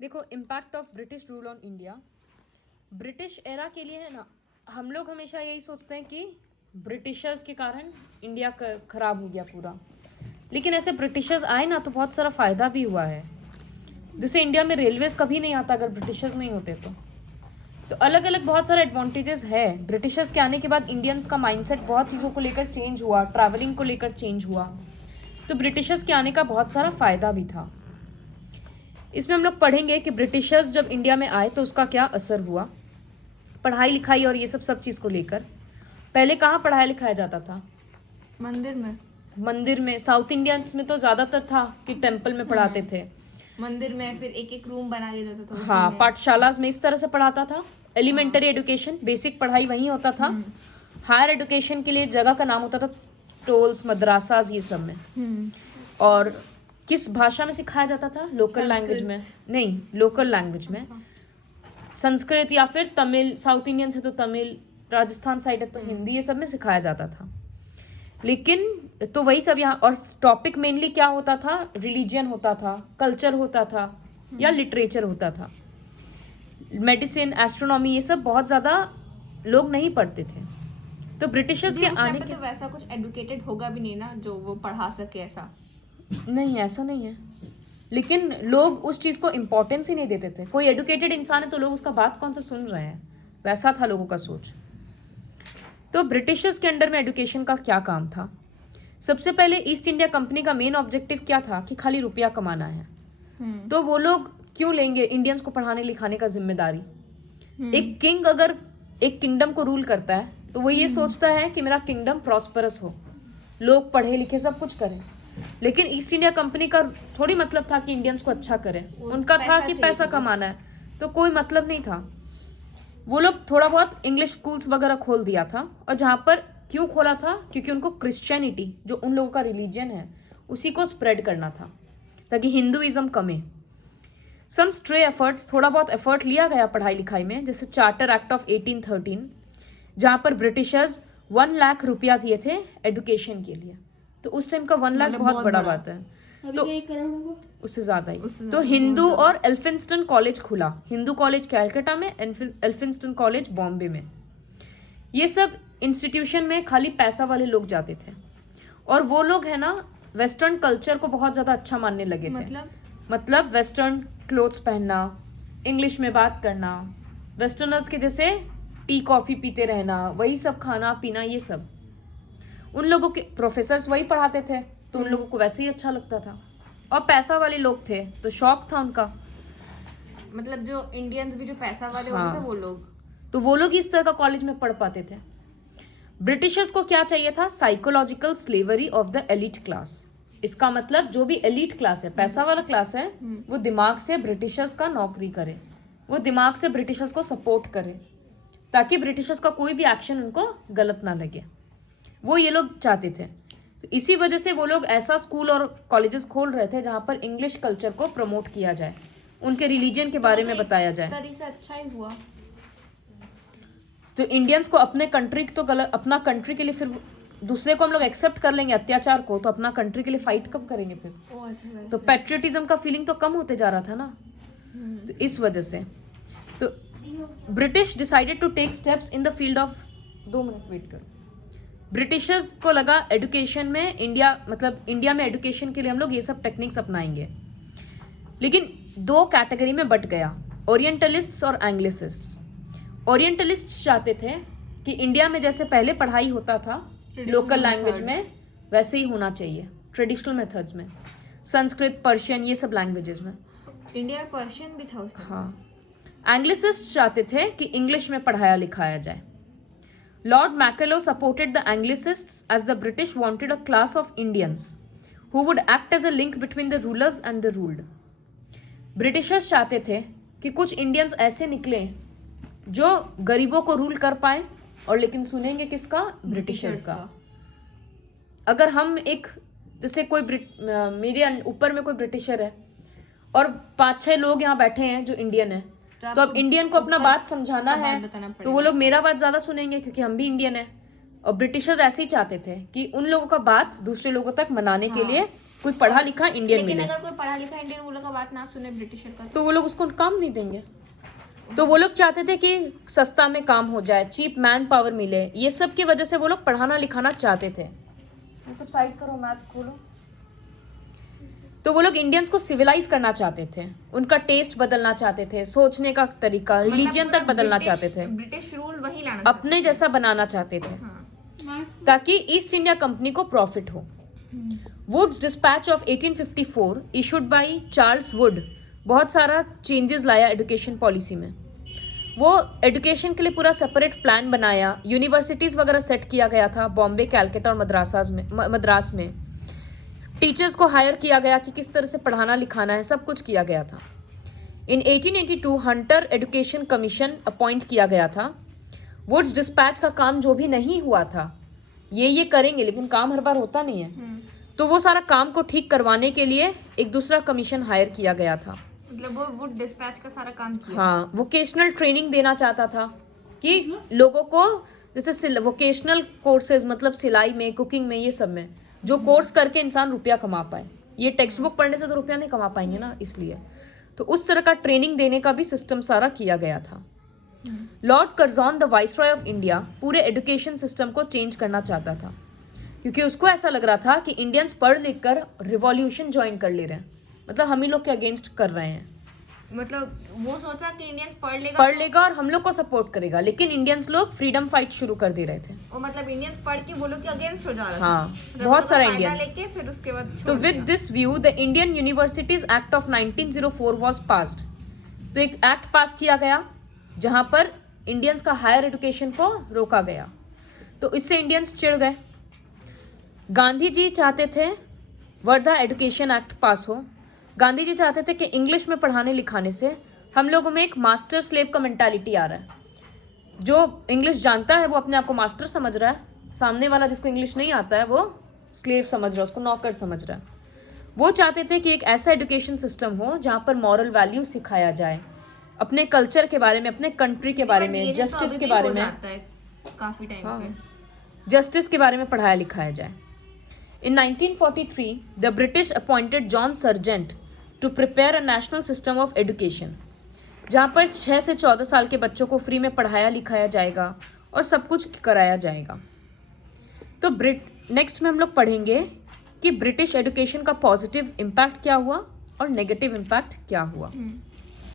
देखो, impact of British rule on India. British era के लिए है ना, हम लोग हमेशा यही सोचते हैं कि ब्रिटिशर्स के कारण इंडिया खराब हो गया पूरा। लेकिन ऐसे ब्रिटिशर्स आए ना तो बहुत सारा फायदा भी हुआ है। जैसे इंडिया में रेलवेज कभी नहीं आता अगर ब्रिटिशर्स नहीं होते तो अलग अलग बहुत सारे एडवांटेजेस है। ब्रिटिशर्स के आने के बाद इंडियंस का माइंडसेट बहुत चीज़ों को लेकर चेंज हुआ, ट्रैवलिंग को लेकर चेंज हुआ। तो ब्रिटिशर्स के आने का बहुत सारा फायदा भी था। इसमें हम लोग पढ़ेंगे कि ब्रिटिशर्स जब इंडिया में आए तो उसका क्या असर हुआ, पढ़ाई लिखाई और ये सब चीज़ को लेकर। पहले कहाँ पढ़ाया लिखाया जाता था? मंदिर में। मंदिर में। साउथ इंडियंस में तो ज़्यादातर था कि टेम्पल में पढ़ाते थे। मंदिर में फिर एक एक रूम बना दिया जाता था। हाँ, पाठशाला में इस तरह से पढ़ाता था। एलिमेंटरी एजुकेशन, बेसिक पढ़ाई वहीं होता था। हायर एजुकेशन के लिए जगह का नाम होता था टोल्स, मद्रासाज, ये सब में। और किस भाषा में सिखाया जाता था? लोकल लैंग्वेज में नहीं, लोकल लैंग्वेज में। संस्कृत या फिर तमिल, साउथ इंडियन से तो तमिल, राजस्थान साइड है तो हिंदी, ये सब में सिखाया जाता था। लेकिन तो वही सब यहाँ। और टॉपिक मेनली क्या होता था? रिलीजियन होता था, कल्चर होता था, या लिटरेचर होता था। मेडिसिन, एस्ट्रोनॉमी, ये सब बहुत ज़्यादा लोग नहीं पढ़ते थे। तो ब्रिटिशर्स के आने के तो वैसा कुछ एडुकेटेड होगा भी नहीं ना जो वो पढ़ा सके, ऐसा नहीं, ऐसा नहीं है। लेकिन लोग उस चीज़ को इम्पोर्टेंस ही नहीं देते थे। कोई एडुकेटेड इंसान है तो लोग उसका बात कौन सा सुन रहे हैं, वैसा था लोगों का सोच। तो ब्रिटिशर्स के अंडर में एजुकेशन का क्या काम था? सबसे पहले ईस्ट इंडिया कंपनी का मेन ऑब्जेक्टिव क्या था? कि खाली रुपया कमाना है। तो वो लोग क्यों लेंगे इंडियंस को पढ़ाने लिखाने का जिम्मेदारी? एक किंग अगर एक किंगडम को रूल करता है तो वो ये सोचता है कि मेरा किंगडम प्रॉस्परस हो, लोग पढ़े लिखे सब कुछ करें। लेकिन ईस्ट इंडिया कंपनी का थोड़ी मतलब था कि इंडियंस को अच्छा करें। उनका था कि पैसा कमाना है, तो कोई मतलब नहीं था। वो लोग थोड़ा बहुत इंग्लिश स्कूल्स वगैरह खोल दिया था। और जहाँ पर क्यों खोला था? क्योंकि उनको क्रिश्चियनिटी, जो उन लोगों का रिलीजन है, उसी को स्प्रेड करना था ताकि हिंदुइज्म कमे। सम स्ट्रे एफर्ट्स, थोड़ा बहुत एफर्ट लिया गया पढ़ाई लिखाई में, जैसे चार्टर एक्ट ऑफ 1813, जहाँ पर ब्रिटिशर्स 1 लाख रुपया दिए थे एजुकेशन के लिए। तो उस टाइम का 1 लाख बहुत बड़ा बात है। तो उससे ज्यादा ही। तो हिंदू और एल्फिंस्टन कॉलेज खुला। हिंदू कॉलेज कैलकाटा में, एल्फिंस्टन कॉलेज बॉम्बे में। ये सब इंस्टीट्यूशन में खाली पैसा वाले लोग जाते थे। और वो लोग है ना, वेस्टर्न कल्चर को बहुत ज्यादा अच्छा मानने लगे थे। मतलब वेस्टर्न क्लोथ्स पहनना, इंग्लिश में बात करना, वेस्टर्नर्स के जैसे टी कॉफी पीते रहना, वही सब खाना पीना, ये सब उन लोगों के प्रोफेसर्स वही पढ़ाते थे तो उन लोगों को वैसे ही अच्छा लगता था। और पैसा वाले लोग थे तो शौक था उनका। मतलब जो इंडियंस भी जो पैसा वाले हाँ, होते थे वो लोग, तो वो लोग इस तरह का कॉलेज में पढ़ पाते थे। ब्रिटिशर्स को क्या चाहिए था? Psychological slavery of the elite class. इसका मतलब जो भी एलिट क्लास है, पैसा वाला क्लास है, वो दिमाग से ब्रिटिशर्स का नौकरी करे, वो दिमाग से ब्रिटिशर्स को सपोर्ट करे, ताकि ब्रिटिशर्स का कोई भी एक्शन उनको गलत ना लगे। वो ये लोग चाहते थे। तो इसी वजह से वो लोग ऐसा स्कूल और कॉलेजेस खोल रहे थे जहाँ पर इंग्लिश कल्चर को प्रमोट किया जाए, उनके रिलीजन के बारे में बताया जाए। तरीके से अच्छा ही हुआ। तो इंडियंस को अपने कंट्री तो गलत, अपना कंट्री के लिए फिर दूसरे को हम लोग एक्सेप्ट कर लेंगे अत्याचार को, तो अपना कंट्री के लिए फाइट कब करेंगे फिर? तो पैट्रियटिज्म का फीलिंग तो कम होते जा रहा था ना। तो इस वजह से तो British decided to take steps in the field of 2 minute wait करो। ब्रिटिशर्स को लगा एजुकेशन में इंडिया में एजुकेशन के लिए हम लोग ये सब टेक्निक्स अपनाएंगे। लेकिन 2 कैटेगरी में बट गया, ओरिएंटलिस्ट्स और एंग्लिसिस्ट्स। ओरिएंटलिस्ट्स चाहते थे कि इंडिया में जैसे पहले पढ़ाई होता था लोकल लैंग्वेज में, वैसे ही होना चाहिए, ट्रेडिशनल मेथड्स में, संस्कृत, पर्शियन, ये सब लैंग्वेजेस में। इंडिया में पर्शियन भी था उसमें। हाँ। एंग्लिसिस्ट्स चाहते थे कि इंग्लिश में पढ़ाया लिखाया जाए। Lord Macaulay supported the anglicists as the British wanted a class of Indians who would act as a link between the rulers and the ruled. Britishers चाहते थे कि कुछ इंडियंस ऐसे निकले जो गरीबों को रूल कर पाए, और लेकिन सुनेंगे किसका? ब्रिटिशर्स का। अगर हम एक, जैसे कोई मेरे ऊपर में कोई ब्रिटिशर है और 5-6 लोग यहाँ बैठे हैं जो इंडियन है, तो अब इंडियन को अपना बात समझाना है तो वो लोग मेरा बात ज्यादा सुनेंगे क्योंकि हम भी इंडियन है। और ब्रिटिशर्स ऐसे ही चाहते थे कि उन लोगों का बात दूसरे लोगों तक मनाने के लिए कोई पढ़ा लिखा इंडियन लेकिन मिले, अगर कोई पढ़ा लिखा इंडियन वो लोग का बात ना सुने ब्रिटिशर का, तो वो लोग उसको काम नहीं देंगे। तो वो लोग चाहते थे कि सस्ता में काम हो जाए, चीप मैन पावर मिले, ये सब की वजह से वो लोग पढ़ाना लिखाना चाहते थे। ये सब साइड करो, मैथ्स खोलो। तो वो लोग इंडियंस को सिविलाइज करना चाहते थे, उनका टेस्ट बदलना चाहते थे, सोचने का तरीका, रिलीजियन तक बदलना चाहते थे, ब्रिटिश रूल वही लाना अपने जैसा बनाना चाहते थे, हाँ। ताकि ईस्ट इंडिया कंपनी को प्रॉफिट हो। Wood's dispatch of 1854 issued by Charles Wood बहुत सारा चेंजेस लाया एजुकेशन पॉलिसी में। वो एजुकेशन के लिए पूरा सेपरेट प्लान बनाया, यूनिवर्सिटीज़ वगैरह सेट किया गया था बॉम्बे, कैलकाटा और मद्रास में। टीचर्स को हायर किया गया कि किस तरह से पढ़ाना लिखाना है, सब कुछ किया गया था। इन 1882 हंटर एजुकेशन कमीशन अपॉइंट किया गया था। वुड्स डिस्पैच का काम जो भी नहीं हुआ था, ये करेंगे, लेकिन काम हर बार होता नहीं है, तो वो सारा काम को ठीक करवाने के लिए एक दूसरा कमीशन हायर किया गया था। मतलब वो वुड डिस्पैच का सारा काम किया। हाँ, वोकेशनल ट्रेनिंग देना चाहता था कि लोगों को, जैसे वोकेशनल कोर्सेज मतलब सिलाई में, कुकिंग में, ये सब में जो कोर्स करके इंसान रुपया कमा पाए। ये टेक्स्ट बुक पढ़ने से तो रुपया नहीं कमा पाएंगे ना, इसलिए तो उस तरह का ट्रेनिंग देने का भी सिस्टम सारा किया गया था। Lord Curzon the viceroy of India पूरे एजुकेशन सिस्टम को चेंज करना चाहता था, क्योंकि उसको ऐसा लग रहा था कि इंडियंस पढ़ लिख कर रिवॉल्यूशन ज्वाइन कर ले रहे हैं, मतलब हम ही लोग के अगेंस्ट कर रहे हैं। मतलब वो सोचा कि इंडियंस पढ़ लेगा और हम लोग को सपोर्ट करेगा, लेकिन इंडियंस लोग फ्रीडम फाइट शुरू कर दे रहे थे। और मतलब इंडियंस पढ़ के वो लोग के अगेंस्ट हो जा रहा था। हाँ, मतलब बहुत सारा फायदा इंडियंस। लेके फिर उसके बाद तो छोड़ विद दिया। This view the Indian universities act of 1904 was passed. तो एक एक्ट पास किया गया जहां पर इंडियंस का हायर एजुकेशन को रोका गया। तो इससे इंडियंस चिढ़ गए। गांधी जी चाहते थे वर्धा एजुकेशन एक्ट पास हो। गांधी जी चाहते थे कि इंग्लिश में पढ़ाने लिखाने से हम लोगों में एक मास्टर स्लेव का मेंटालिटी आ रहा है। जो इंग्लिश जानता है वो अपने आप को मास्टर समझ रहा है, सामने वाला जिसको इंग्लिश नहीं आता है वो स्लेव समझ रहा है, उसको नौकर समझ रहा है। वो चाहते थे कि एक ऐसा एजुकेशन सिस्टम हो जहाँ पर मॉरल वैल्यू सिखाया जाए, अपने कल्चर के बारे में, अपने कंट्री के बारे में, जस्टिस के बारे में, काफी टाइम पे जस्टिस के बारे में पढ़ाया लिखाया जाए। In 1943, the British appointed John Sargent to prepare a national system of education, जहाँ पर 6 से 14 साल के बच्चों को फ्री में पढ़ाया लिखाया जाएगा और सब कुछ कराया जाएगा। तो नेक्स्ट में हम लोग पढ़ेंगे कि ब्रिटिश एजुकेशन का पॉजिटिव इम्पैक्ट क्या हुआ और नेगेटिव इम्पैक्ट क्या हुआ।